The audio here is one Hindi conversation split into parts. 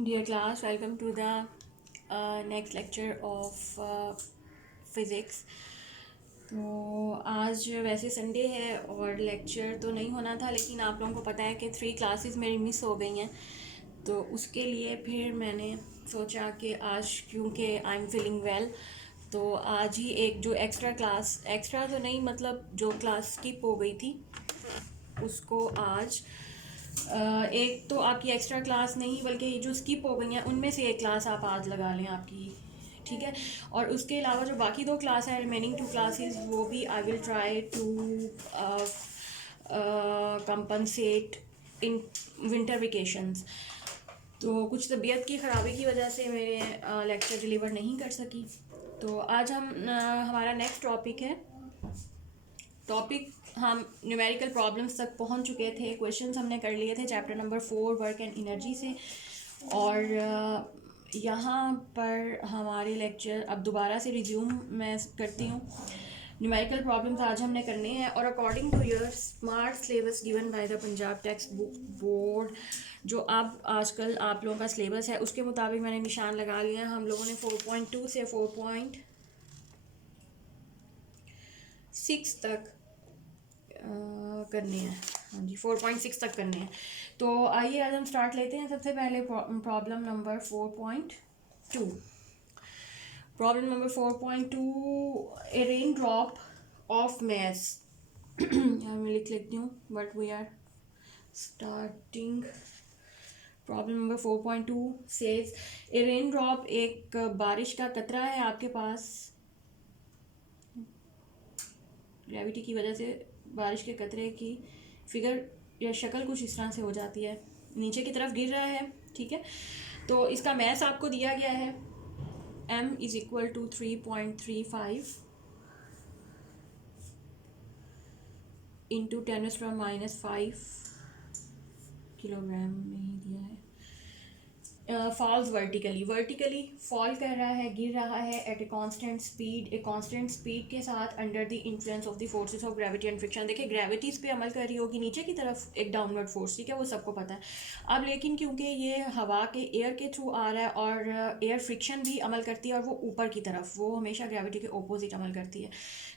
Dear class, welcome to the next lecture of physics. तो आज वैसे संडे है और लेक्चर तो नहीं होना था, लेकिन आप लोगों को पता है कि 3 क्लासेस मेरी मिस हो गई हैं, तो उसके लिए फिर मैंने सोचा कि आज क्योंकि आई एम फीलिंग वेल, तो आज ही एक जो एक्स्ट्रा तो नहीं, मतलब जो क्लास स्किप हो गई थी उसको आज एक तो आपकी एक्स्ट्रा क्लास नहीं बल्कि जो स्किप हो गई हैं उनमें से एक क्लास आप आज लगा लें आपकी, ठीक है। और उसके अलावा जो बाकी 2 क्लास हैं, रिमेनिंग 2 क्लासेस, वो भी I will try to compensate in winter vacations. तो कुछ तबीयत की ख़राबी की वजह से मेरे लेक्चर डिलीवर नहीं कर सकी। तो आज हमारा नेक्स्ट टॉपिक हम न्यूमेरिकल प्रॉब्लम्स तक पहुंच चुके थे, क्वेश्चंस हमने कर लिए थे chapter number 4 work and energy से। और यहाँ पर हमारे लेक्चर अब दोबारा से रिज्यूम मैं करती हूँ। न्यूमेरिकल प्रॉब्लम्स आज हमने करने हैं और according to your smart syllabus given by the Punjab text book board, जो अब आजकल आप लोगों का सिलेबस है उसके मुताबिक मैंने निशान लगा लिया है। हम लोगों ने 4.2 से 4.6 तक करने हैं। हाँ जी, 4.6 तक करने हैं। तो आइए आज हम स्टार्ट लेते हैं। सबसे पहले problem number 4.2। Problem number 4.2, a rain drop of mass यहाँ मैं लिख लेती हूँ, but we are starting. Problem number 4.2 says a rain drop, एक बारिश का कतरा है आपके पास। ग्रेविटी की वजह से बारिश के कतरे की फिगर या शक्ल कुछ इस तरह से हो जाती है, नीचे की तरफ गिर रहा है, ठीक है। तो इसका मैस आपको दिया गया है, m is equal to 3.35 into 10⁻⁵ kilogram में ही दिया है। फॉल्स वर्टिकली फॉल कर रहा है, गिर रहा है एट ए कांस्टेंट स्पीड के साथ under the influence of the forces of gravity and friction. देखिए ग्रेविटीज़ पे अमल कर रही होगी नीचे की तरफ एक डाउनवर्ड फोर्स, ठीक है, वो सबको पता है। अब लेकिन क्योंकि ये हवा के एयर के थ्रू आ रहा है और एयर फ्रिक्शन भी अमल करती है और वो ऊपर की तरफ, वो हमेशा ग्रेविटी के ऑपोजिट अमल करती है।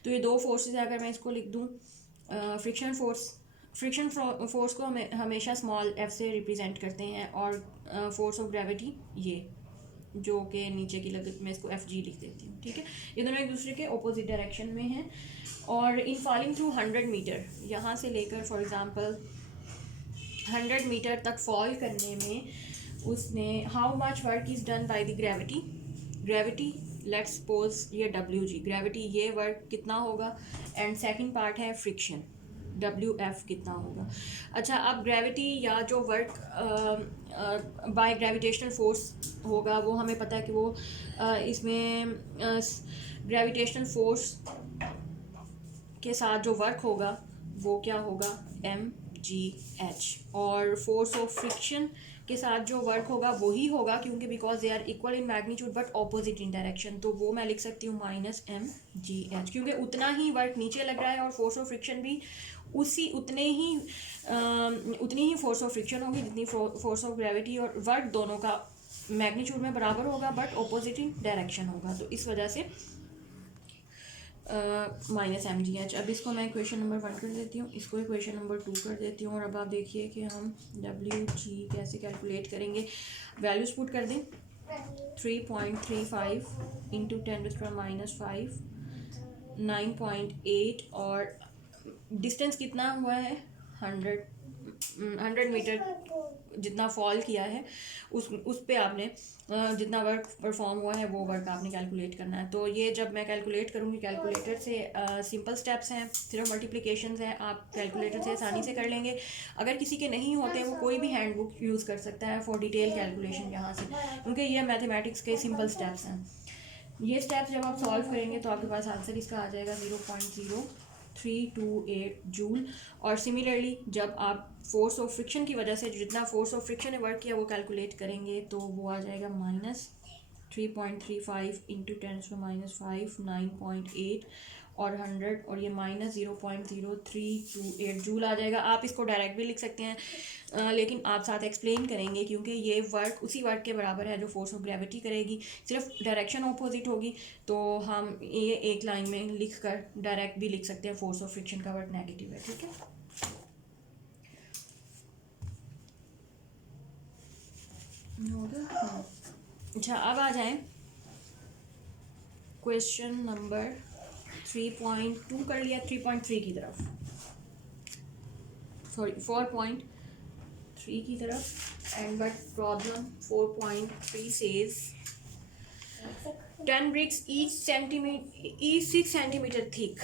तो ये 2 फोर्सेज है, अगर मैं इसको लिख दूँ, फ्रिक्शन फोर्स को हमेशा स्मॉल f से रिप्रेजेंट करते हैं, और फोर्स ऑफ ग्रेविटी ये जो कि नीचे की लगत में इसको एफ जी लिख देती हूँ, ठीक है। ये दोनों एक दूसरे के ऑपोजिट डायरेक्शन में हैं। और इन फॉलिंग थ्रू 100 मीटर, यहाँ से लेकर फॉर एग्जांपल 100 मीटर तक फॉल करने में उसने how much work is done by the gravity let's suppose ये डब्ल्यू जी ग्रेविटी, ये वर्क कितना होगा, एंड सेकंड पार्ट है फ्रिक्शन डब्ल्यू एफ कितना होगा। अच्छा, अब ग्रेविटी या जो वर्क बाय ग्रेविटेशनल फोर्स होगा वो हमें पता है कि वो इसमें ग्रेविटेशनल फोर्स के साथ जो वर्क होगा वो क्या होगा, एम जी एच, और फोर्स ऑफ फ्रिक्शन के साथ जो वर्क होगा वही होगा, क्योंकि because they are equal in magnitude but opposite in direction, तो वो मैं लिख सकती हूँ माइनस एम जी एच, क्योंकि उतना ही वर्क नीचे लग रहा है और फोर्स ऑफ फ्रिक्शन भी उतनी ही फोर्स ऑफ फ्रिक्शन होगी जितनी फोर्स ऑफ ग्रेविटी, और वर्क दोनों का मैग्नीट्यूड में बराबर होगा बट ऑपोजिट इन डायरेक्शन होगा, तो इस वजह से माइनस एम जी एच। अब इसको मैं इक्वेशन नंबर 1 कर देती हूँ, इसको इक्वेशन नंबर 2 कर देती हूँ। और अब आप देखिए कि हम डब्ल्यू जी कैसे कैलकुलेट करेंगे। वैल्यूज पुट कर दें, 3.35 इंटू 10⁻⁵, 9.8, और डिस्टेंस कितना हुआ है, 100 मीटर जितना फॉल किया है उस पे आपने जितना वर्क परफॉर्म हुआ है वो वर्क आपने कैलकुलेट करना है। तो ये जब मैं कैलकुलेट करूँगी कैलकुलेटर से, सिंपल स्टेप्स हैं, सिर्फ मल्टीप्लिकेशंस हैं, आप कैलकुलेटर से आसानी से कर लेंगे। अगर किसी के नहीं होते वो कोई भी हैंड बुक यूज़ कर सकता है फॉर डिटेल कैलकुलेशन यहाँ से, क्योंकि ये मैथमेटिक्स के सिंपल स्टेप्स हैं। ये स्टेप्स जब आप सॉल्व करेंगे तो आपके पास आंसर इसका आ जाएगा 0.0328 जूल। और सिमिलरली जब आप फोर्स ऑफ फ्रिक्शन की वजह से जितना फोर्स ऑफ फ्रिक्शन ने वर्क किया वो कैलकुलेट करेंगे तो वो आ जाएगा -3.35 इंटू 10⁻⁵, 9.8, और 100 और ये -0.0328 जूल आ जाएगा। आप इसको डायरेक्ट भी लिख सकते हैं, लेकिन आप साथ एक्सप्लेन करेंगे क्योंकि ये वर्क उसी वर्क के बराबर है जो फोर्स ऑफ ग्रेविटी करेगी, सिर्फ डायरेक्शन ऑपोजिट होगी। तो हम ये एक लाइन में लिख कर डायरेक्ट भी लिख सकते हैं फोर्स ऑफ फ्रिक्शन का वर्क नेगेटिव है, ठीक है। हो गया। अच्छा, अब आ जाएं क्वेश्चन नंबर 3.2 कर लिया, 3.3 की तरफ, सॉरी 4.3 की तरफ। And but problem 4.3 says 10 bricks each 6 centimetre thick.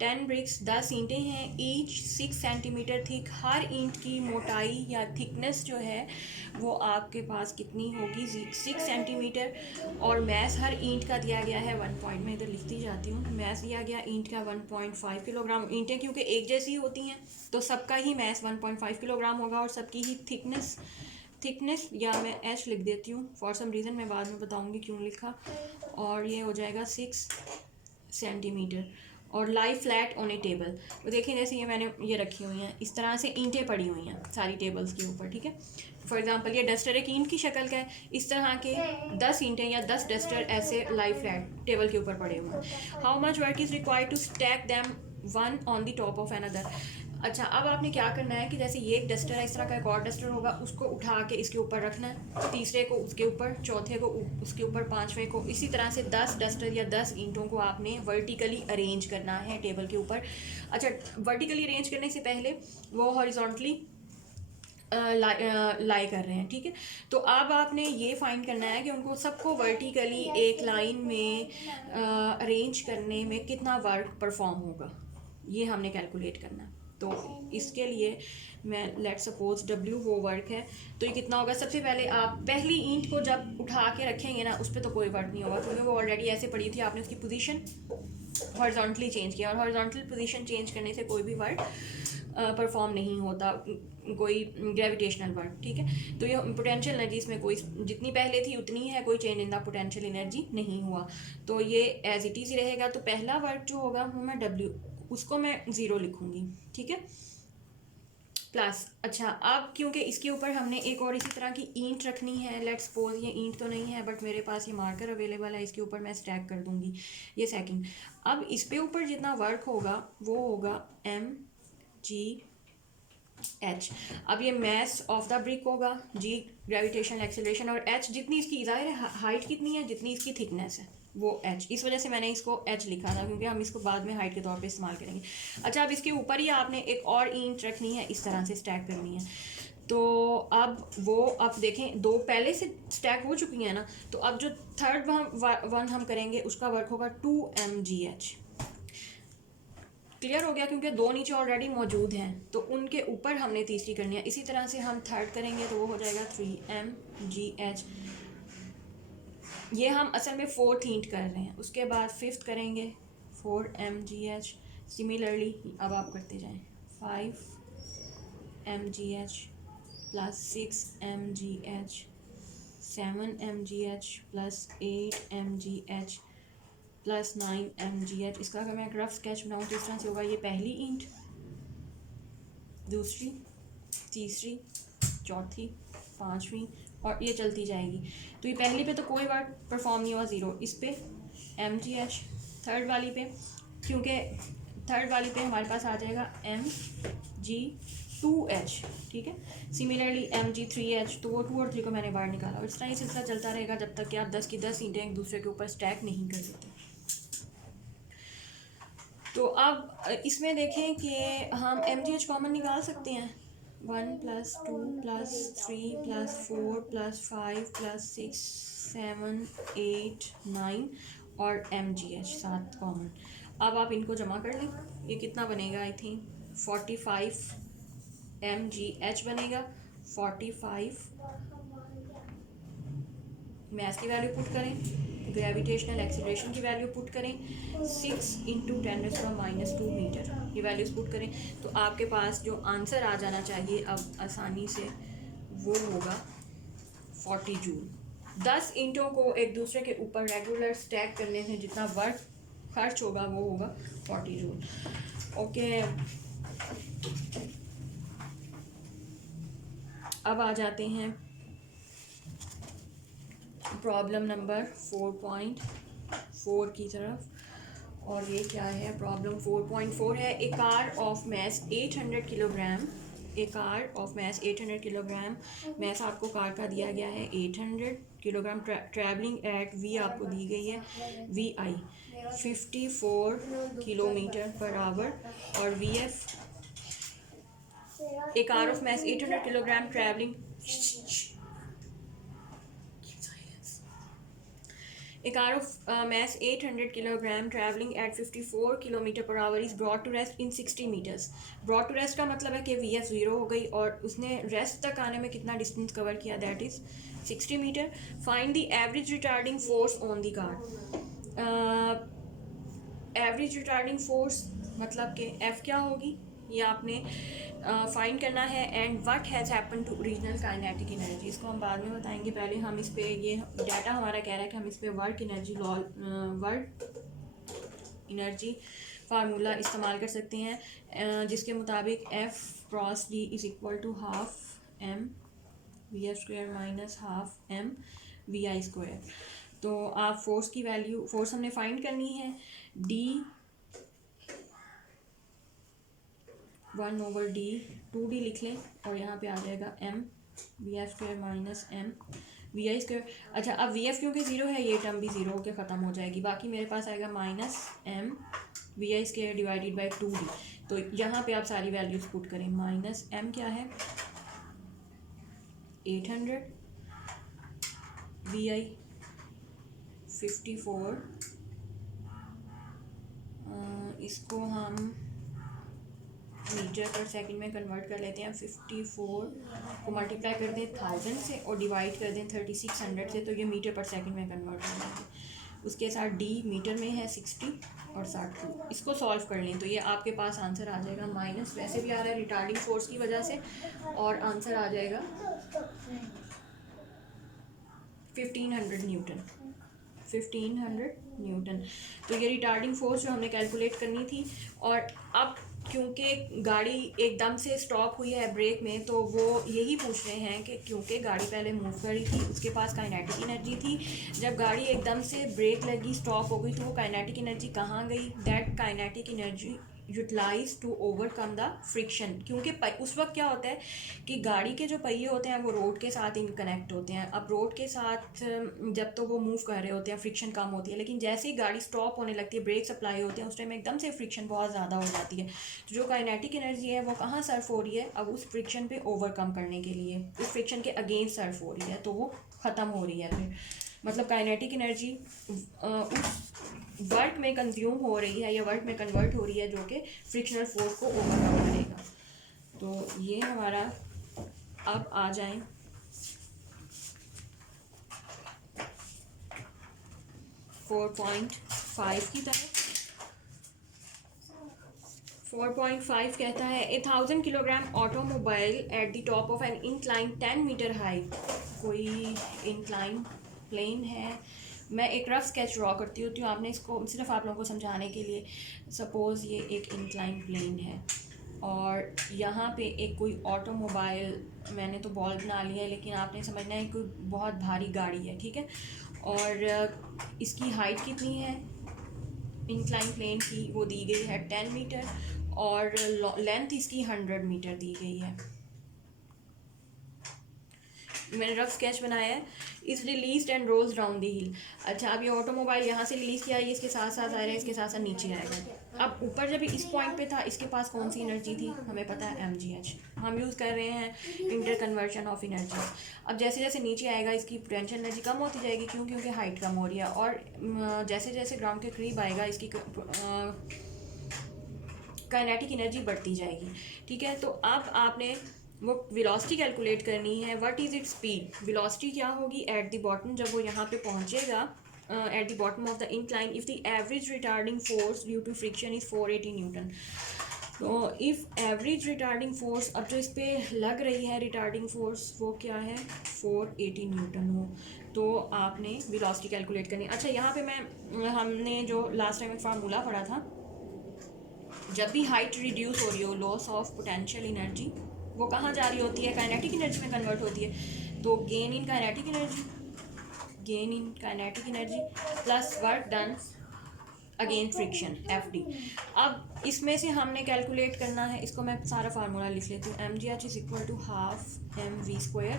10 bricks 10 ईंटें हैं, ईच 6 सेंटीमीटर थिक। हर ईंट की मोटाई या थिकनेस जो है वो आपके पास कितनी होगी, 6 सेंटीमीटर। और मैस हर ईंट का दिया गया है 1 पॉइंट, मैं इधर लिखती जाती हूँ। मैस दिया गया ईंट का 1.5 किलोग्राम। ईंटें क्योंकि एक जैसी होती हैं तो सबका ही मैस 1.5 किलोग्राम होगा और सबकी ही थिकनेस या मैं एच लिख देती हूँ फॉर सम रीज़न, मैं बाद में बताऊँगी क्यों लिखा। और ये हो जाएगा 6 सेंटीमीटर। और लाई फ्लैट ऑन ए टेबल, तो देखिए जैसे ये मैंने ये रखी हुई हैं, इस तरह से ईंटें पड़ी हुई हैं सारी टेबल्स के ऊपर, ठीक है। फॉर एग्जांपल ये डस्टर एक ईंट की शक्ल का है, इस तरह के 10 ईंटें या 10 डस्टर ऐसे लाई फ्लैट टेबल के ऊपर पड़े हुए हैं। How much work is required to stack them one on the top of another. अच्छा, अब आपने क्या करना है कि जैसे ये एक डस्टर है, इस तरह का एक और डस्टर होगा, उसको उठा के इसके ऊपर रखना है, तीसरे को उसके ऊपर, चौथे को उसके ऊपर, पांचवें को, इसी तरह से 10 डस्टर या 10 ईंटों को आपने वर्टिकली अरेंज करना है टेबल के ऊपर। अच्छा, वर्टिकली अरेंज करने से पहले वो हॉरिजॉन्टली लाई कर रहे हैं, ठीक है। तो अब आपने ये फाइंड करना है कि उनको सबको वर्टिकली एक लाइन में अरेंज करने में कितना वर्क परफॉर्म होगा, ये हमने कैलकुलेट करना है। तो इसके लिए मैं लेट सपोज W वो वर्क है, तो ये कितना होगा। सबसे पहले आप पहली ईंट को जब उठा के रखेंगे ना, उस पर तो कोई वर्क नहीं होगा क्योंकि वो ऑलरेडी ऐसे पड़ी थी, आपने उसकी पोजीशन हॉरिजॉन्टली चेंज किया, और हॉरिजॉन्टल पोजीशन चेंज करने से कोई भी वर्क परफॉर्म नहीं होता, कोई ग्रेविटेशनल वर्क, ठीक है। तो ये पोटेंशियल एनर्जी इसमें कोई जितनी पहले थी उतनी है, कोई change in the potential energy नहीं हुआ, तो ये एज इट इज़ ही रहेगा। तो पहला वर्क जो होगा वो मैं W, उसको मैं 0 लिखूँगी, ठीक है, प्लस। अच्छा, अब क्योंकि इसके ऊपर हमने एक और इसी तरह की ईंट रखनी है, लेट्स सपोज ये ईंट तो नहीं है बट मेरे पास ये मार्कर अवेलेबल है, इसके ऊपर मैं स्टैक कर दूँगी ये सेकंड। अब इस पे ऊपर जितना वर्क होगा वो होगा mgh। अब ये मैस ऑफ द ब्रिक होगा, g ग्रेविटेशनल एक्सेलरेशन, और h जितनी इसकी ज़ाहिर है हाइट कितनी है, जितनी इसकी थिकनेस है वो h, इस वजह से मैंने इसको h लिखा था क्योंकि हम इसको बाद में हाइट के तौर पे इस्तेमाल करेंगे। अच्छा, अब इसके ऊपर ही आपने एक और ईंट रखनी है, इस तरह से स्टैक करनी है। तो अब वो अब देखें, 2 पहले से स्टैक हो चुकी हैं ना, तो अब जो थर्ड वन हम करेंगे उसका वर्क होगा 2 mgh। क्लियर हो गया, क्योंकि 2 नीचे ऑलरेडी मौजूद हैं तो उनके ऊपर हमने तीसरी करनी है। इसी तरह से हम थर्ड करेंगे तो वो हो जाएगा 3 mgh। ये हम असल में 4th ईंट कर रहे हैं, उसके बाद 5th करेंगे 4 mgh। सिमिलरली अब आप करते जाएं 5 mgh plus 6 mgh, 7 mgh plus 8 mgh plus 9 mgh। इसका अगर मैं एक रफ स्केच बनाऊँ तो इस तरह से होगा, ये पहली ईंट, दूसरी, तीसरी, चौथी, पांचवी, और ये चलती जाएगी। तो ये पहली पे तो कोई वर्क परफॉर्म नहीं हुआ, 0। इस पे mgh, थर्ड वाली पे, क्योंकि थर्ड वाली पे हमारे पास आ जाएगा mg2h, ठीक है। सिमिलरली mg3h, तो वो 2 और 3 को मैंने बाहर निकाला, और इस तरह ये सिलसिला चलता रहेगा जब तक कि आप 10 की 10 ईंटें एक दूसरे के ऊपर स्टैक नहीं कर देते। तो अब इसमें देखें कि हम mgh कॉमन निकाल सकते हैं, 1 + 2 + 3 + 4 + 5 + 6 7 8 9 और mgh 7 कॉमन। अब आप इनको जमा कर लें, ये कितना बनेगा, आई थिंक 45 mgh बनेगा। 45 मैथ की वैल्यू पुट करें, ग्रेविटेशनल एक्सीलरेशन की वैल्यू पुट करें, 6 × 10⁻² मीटर, ये वैल्यूज़ पुट करें, तो आपके पास जो आंसर आ जाना चाहिए अब आसानी से वो होगा 40 जूल। 10 ईंटों को एक दूसरे के ऊपर रेगुलर स्टैक करने से जितना वर्क खर्च होगा वो होगा 40 जूल। ओके, अब आ जाते हैं प्रॉब्लम नंबर 4.4 की तरफ। और ये क्या है? प्रॉब्लम 4.4 है। A car of mass 800 kilogram, a car of mass 800 kilogram, mass आपको कार का दिया गया है 800 किलोग्राम, ट्रैवलिंग एट वी आपको दी गई है V I 54 kilometre per hour, और V F a car of mass 800 kilogram travelling A car of mass 800 kilogram traveling at 54 kilometer per hour is brought to rest in 60 meters. Brought to rest का मतलब है कि VF 0 हो गई और उसने रेस्ट तक आने में कितना डिस्टेंस कवर किया, that is 60 meter. Find the average retarding force on the car. Average retarding force मतलब कि F क्या होगी ये आपने फाइंड करना है. And what has happen to original kinetic energy, इसको हम बाद में बताएंगे. पहले हम इस पे ये डाटा हमारा कह रहा है कि हम इस पे work energy law, work energy formula इस्तेमाल कर सकते हैं, जिसके मुताबिक F cross D is equal to half M VF square minus half M VI square. तो आप फोर्स की वैल्यू, फोर्स हमने फाइंड करनी है, D 1/D 2D लिख लें और यहाँ पे आ जाएगा M VF square minus M VI square. अच्छा, अब VF क्योंकि 0 है ये टर्म भी 0 होकर ख़त्म हो जाएगी. बाकी मेरे पास आएगा minus M VI square divided by 2D. तो यहाँ पे आप सारी वैल्यूज पुट करें. माइनस M क्या है 800, VI 54, इसको हम मीटर पर सेकंड में कन्वर्ट कर लेते हैं. 54 को मल्टीप्लाई कर दें 1000 से और डिवाइड कर दें 3600 से, तो ये मीटर पर सेकंड में कन्वर्ट हो जाएगा. उसके साथ D मीटर में है 60 और 60. इसको सॉल्व कर लें तो ये आपके पास आंसर आ जाएगा. माइनस वैसे भी आ रहा है रिटार्डिंग फोर्स की वजह से, और आंसर आ जाएगा 1500 न्यूटन. 1500 न्यूटन. तो ये रिटार्डिंग फोर्स जो हमने कैलकुलेट करनी थी. और अब क्योंकि गाड़ी एकदम से स्टॉप हुई है ब्रेक में, तो वो यही पूछ रहे हैं कि क्योंकि गाड़ी पहले मूव कर रही थी, उसके पास काइनेटिक एनर्जी थी, जब गाड़ी एकदम से ब्रेक लगी, स्टॉप हो गई, तो वो काइनेटिक एनर्जी कहाँ गई? That kinetic energy utilise to overcome the friction. क्योंकि उस वक्त क्या होता है कि गाड़ी के जो पहिए होते हैं वो रोड के साथ कनेक्ट होते हैं. अब रोड के साथ जब तो वो मूव कर रहे होते हैं फ्रिक्शन कम होती है, लेकिन जैसे ही गाड़ी स्टॉप होने लगती है, ब्रेक सप्लाई होते हैं, उस टाइम एकदम से फ्रिक्शन बहुत ज़्यादा हो जाती है. तो जो काइनेटिक एनर्जी है वो कहाँ सर्फ हो रही है? अब उस फ्रिक्शन पे ओवरकम करने के लिए, उस फ्रिक्शन के अगेंस्ट सर्फ हो रही है, तो वो ख़त्म हो रही है. फिर मतलब काइनेटिक एनर्जी उस वर्क में कंज्यूम हो रही है या वर्क में कन्वर्ट हो रही है जो कि फ्रिक्शनल फोर्स को ओवरकम करेगा. तो ये हमारा, अब आ जाएं 4.5 की तरफ. 4.5 कहता है 1000 kilogram automobile at the top of an incline 10 meter high. कोई इंक्लाइन प्लेन है. मैं एक रफ स्केच ड्रॉ करती हूँ, आपने इसको सिर्फ आप लोगों को समझाने के लिए. सपोज़ ये एक इंक्लाइन प्लेन है और यहाँ पे एक कोई ऑटोमोबाइल, मैंने तो बॉल बना लिया है, लेकिन आपने समझना है कोई बहुत भारी गाड़ी है, ठीक है. और इसकी हाइट कितनी है इंक्लाइन प्लेन की? वो दी गई है 10 मीटर और लेंथ इसकी 100 मीटर दी गई है. मैंने रफ स्केच बनाया है. Is release and rolls down the hill. अच्छा, अब ये ऑटोमोबाइल यहाँ से रिलीज़ किया, ये इसके साथ साथ आ रहा है, इसके साथ साथ नीचे आएगा. अब ऊपर जब इस पॉइंट पे था, इसके पास कौन सी एनर्जी थी? हमें पता है mgh. हम यूज़ कर रहे हैं इंटर कन्वर्शन ऑफ एनर्जी. अब जैसे जैसे नीचे आएगा इसकी पोटेंशियल एनर्जी कम होती जाएगी. क्यों? क्योंकि हाइट कम हो रही है. और जैसे जैसे ग्राउंड के करीब आएगा इसकी काइनेटिक एनर्जी बढ़ती जाएगी, ठीक है. तो अब आपने वो वेलोसिटी कैलकुलेट करनी है. What is its speed? Velocity क्या होगी एट द बॉटम, जब वो यहाँ पे पहुँचेगा at the bottom of the incline, if the average retarding force due to friction is 480 newton. तो इफ़ एवरेज रिटार्डिंग फोर्स, अब जो इस पर लग रही है रिटार्डिंग फोर्स वो क्या है, 480 न्यूटन हो, तो आपने वेलोसिटी कैलकुलेट करनी। अच्छा यहाँ पे हमने जो लास्ट टाइम एक फार्मूला पढ़ा था, जब भी हाइट रिड्यूस हो रही हो, लॉस ऑफ पोटेंशियल एनर्जी वो कहाँ जा रही होती है, काइनेटिक एनर्जी में कन्वर्ट होती है। तो gain in kinetic energy, gain in kinetic energy plus work done against friction, F D. अब इसमें से हमने कैलकुलेट करना है, इसको मैं सारा फार्मूला लिख लेती हूँ, M G H is equal to half M V square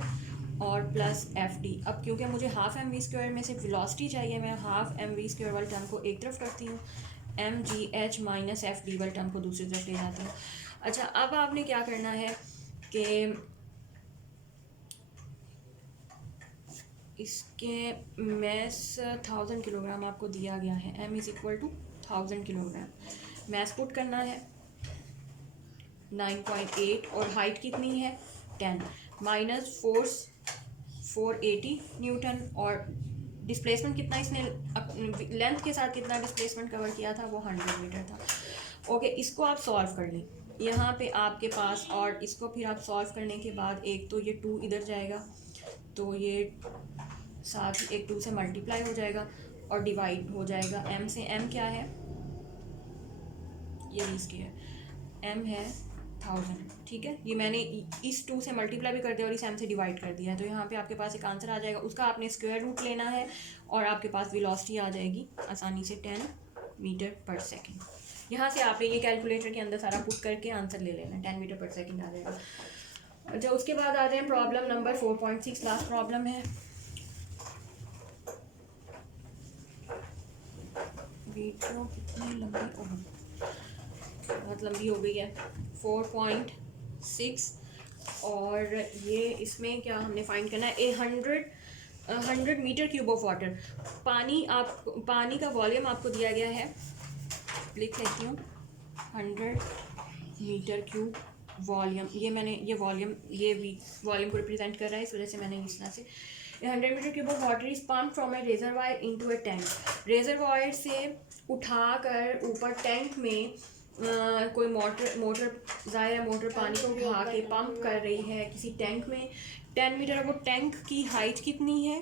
और प्लस एफ डी। अब क्योंकि मुझे हाफ एम वी स्क्वायर में से वेलोसिटी चाहिए, मैं हाफ एम वी स्क्वायर वाले टर्म को एक तरफ करती हूँ, M G H minus F D वाले टर्म को दूसरी तरफ ले जाती हूँ। अच्छा अब आपने क्या करना है कि इसके मैस 1000 किलोग्राम आपको दिया गया है, m is equal to 1000 kilogram, mass put करना है 9.8 और हाइट कितनी है 10, माइनस फोर्स 480 न्यूटन और डिस्प्लेसमेंट कितना, इसने लेंथ के साथ कितना डिस्प्लेसमेंट कवर किया था, वो 100 मीटर था। ओके इसको आप सॉल्व कर लें यहाँ पे आपके पास, और इसको फिर आप सॉल्व करने के बाद एक तो ये 2 इधर जाएगा, तो ये साथ ही एक 2 से मल्टीप्लाई हो जाएगा और डिवाइड हो जाएगा m से। m क्या है, ये इसकी है, m है 1000, ठीक है। ये मैंने इस 2 से मल्टीप्लाई भी कर दिया और इस m से डिवाइड कर दिया है, तो यहाँ पे आपके पास एक आंसर आ जाएगा, उसका आपने स्क्वायर रूट लेना है और आपके पास वेलोसिटी आ जाएगी आसानी से 10 मीटर पर सेकेंड। यहाँ से आपने ये कैलकुलेटर के अंदर सारा पुट करके आंसर ले लेना, 10 मीटर पर सेकेंड आ जाएगा। अच्छा उसके बाद आ जाए प्रॉब्लम नंबर 4.6, लास्ट प्रॉब्लम है। वीडियो कितनी लंबी, ओह बहुत लंबी हो गई है, 4.6। और ये इसमें क्या हमने फाइंड करना है, 100 मीटर क्यूब ऑफ वाटर, पानी का वॉल्यूम आपको दिया गया है, लिख लेती हूँ 100 मीटर क्यूब वॉल्यूम, ये मैंने ये वॉल्यूम को रिप्रेजेंट कर रहा है, इस वजह से मैंने इस तरह से 100 metre cube of water is pump from a reservoir into a tank. Reservoir से उठाकर ऊपर टैंक में कोई मोटर ज़ाहिर है मोटर पानी को उठा के पंप कर रही है किसी टैंक में 10 मीटर। वो टैंक की हाइट कितनी है,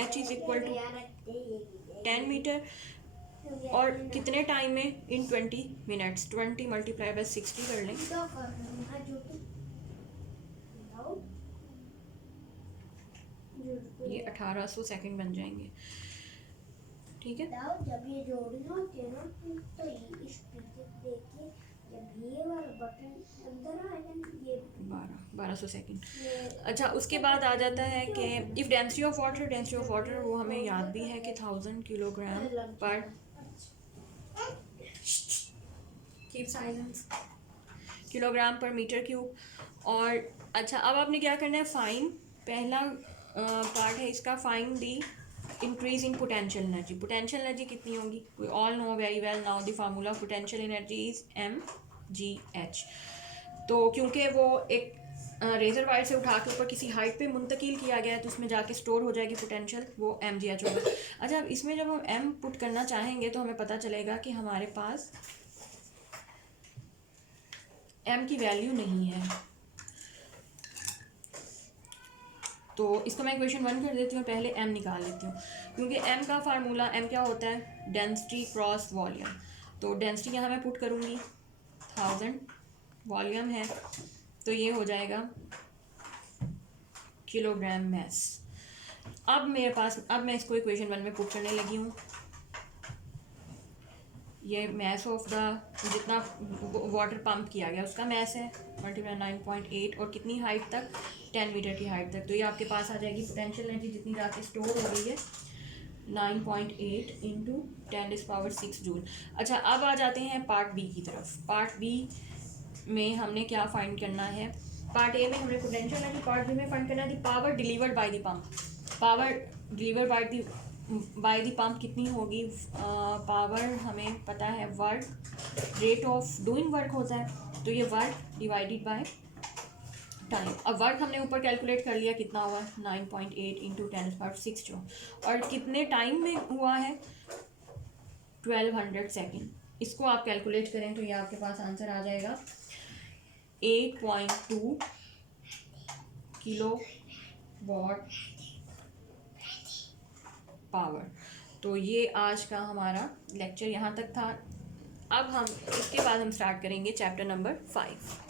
h is equal to 10 metre, और कितने टाइम में, इन 20 मिनट्स, 20 मल्टीप्लाई बाय 60 कर लें, ये 1800 सेकंड बन जाएंगे, ठीक है। जब ये जोड़ना होती है ना तो इस देखिए जब ये वाला बटन अंदर आएगा ये 1200 सेकंड। अच्छा उसके बाद आ जाता है कि इफ़ डेंसिटी ऑफ वाटर वो हमें याद भी है कि 1000 किलोग्राम पर, कीप साइलेंस, किलोग्राम पर मीटर क्यूब। और अच्छा अब आपने क्या करना है, फाइन, पहला पार्ट है इसका, find the increase in potential energy. Potential energy कितनी होगी, we all know very well now the formula of potential energy is mgh। तो क्योंकि वो एक रेजर वायर से उठा के ऊपर किसी हाइट पे मुंतकिल किया गया है तो उसमें जाके स्टोर हो जाएगी पोटेंशियल, वो mgh होगा। अच्छा अब इसमें जब हम m पुट करना चाहेंगे तो हमें पता चलेगा कि हमारे पास m की वैल्यू नहीं है, तो इसको मैं इक्वेशन 1 कर देती हूँ, पहले m निकाल लेती हूँ, क्योंकि m का फार्मूला, m क्या होता है, डेंसिटी क्रॉस वॉल्यूम। तो डेंसिटी यहाँ मैं पुट करूँगी 1000, वॉल्यूम है तो ये हो जाएगा किलोग्राम मैस। अब मेरे पास, अब मैं इसको इक्वेशन 1 में पुट करने लगी हूँ, ये मैस ऑफ द जितना वाटर पंप किया गया उसका मैस है मल्टीप्लाई 9.8 और कितनी हाइट तक, 10 मीटर की हाइट तक। तो ये आपके पास आ जाएगी पोटेंशियल एनर्जी जितनी जाके स्टोर हो गई है 9.8 इंटू 10⁻⁶ जूल। अच्छा अब आ जाते हैं पार्ट बी की तरफ। पार्ट बी में हमने क्या फाइंड करना है, पार्ट ए में हमने पोटेंशियल एनर्जी, पार्ट बी में फाइंड करना है the power delivered by the pump. Power delivered by the pump कितनी होगी, पावर हमें पता है work, rate of doing work होता है, तो ये वर्क डिवाइडेड बाय टाइम। अब वर्क हमने ऊपर कैलकुलेट कर लिया कितना हुआ, 9.8 इंटू 10⁻⁶ जो, और कितने टाइम में हुआ है 1200 सेकेंड। इसको आप कैलकुलेट करें तो ये आपके पास आंसर आ जाएगा 8.2 किलो वॉट पावर। तो ये आज का हमारा लेक्चर यहाँ तक था। अब हम इसके बाद हम स्टार्ट करेंगे चैप्टर नंबर 5।